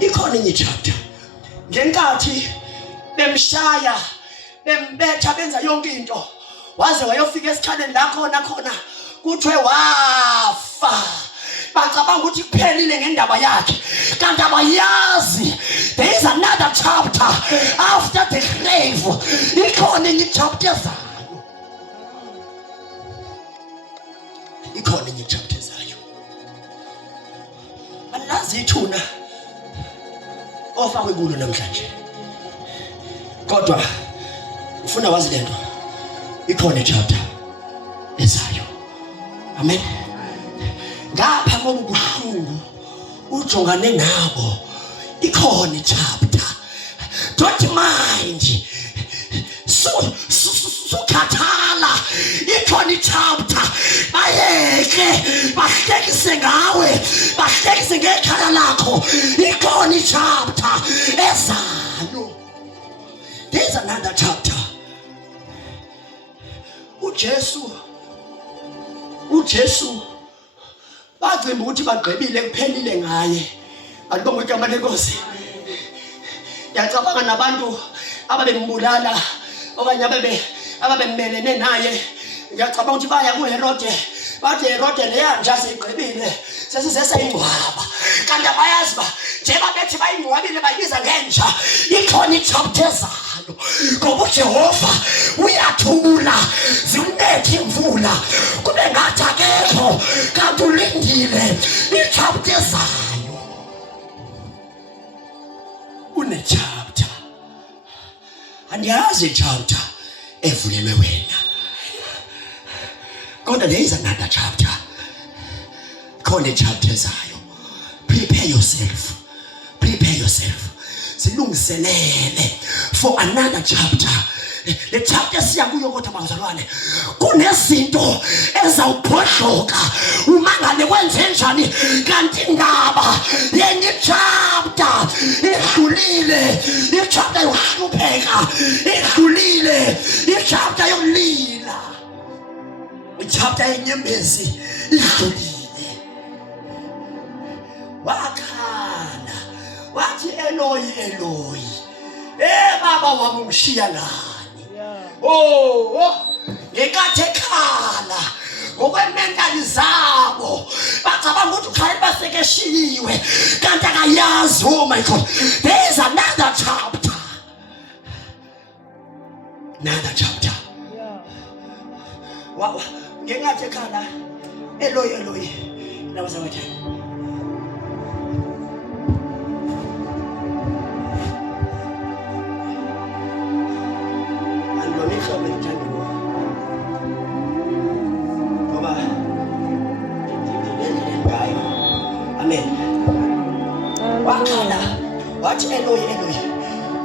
ikhona enye chapter ngenkathi bemshaya bembetha benza yonke into waze wayofika esikhaleni la khona kuthiwe wafa bacabanga ukuthi kuphelile ngendaba yakhe kanti abayazi there is another chapter after the grave. Ikhona enye chapter zayo, ikhona enye chapter zayo. Alazi ithuna ofakwe kulo namhlanje, kodwa ufuna wazi lento, ikhona chapter ezayo. Amen. Ngapha kobuhlungu ujongane nabo, ikhona chapter. Don't mind sukhathala, ikhona chapter. Bayeke bahlekise ngawe, bahlekise ngekhaya lakho, ikhona chapter ezayo. There's another chapter. uJesu bacimba ukuthi bagqibile kuphelile ngaye. Alibonga igama lenkosi. Yacabanga nabantu ababembulala okanye ababemmelene naye. Ngiyacabanga ukuthi baya kuHerode, bathi Herode leyanja segqibile sesisesayingcwaba. Kanti abayazi ba njengoba bethi bayingcwabile bayibiza ngenja, ikhona ichapter zayo. Ngoba uJehova uyathula zinethe imvula kube ngathi akekho kanti ulindile ichapter zayo. Une chapter andiyazi chapter evulelwe wena, kodwa there is another chapter. Khona chapter zayo. Prepare yourself, prepare yourself, silungiselele for another chapter. Le chapter siyakuyo kodwa bazalwane kunezinto ezawuphohloka uma ngale kwenze njani, kanti indaba yenye chapter idlulile, ichapter yokuhlupheka idlulile, ichapter yokulila, ichapter yenyembezi idlulile. Wakhala wathi Eloi Eloi, baba wami ungishiya ngani? Ngenkathi ekhala ngokwementali zabo bacabanga ukuthi ukhali basekeshiwe kanti akayazi. Oh my God, there is another chapter, another chapter. Ngenkathi ekhala Eloi Eloi, nawo sawathi Amen. Wakhala wathi Eloi Eloi,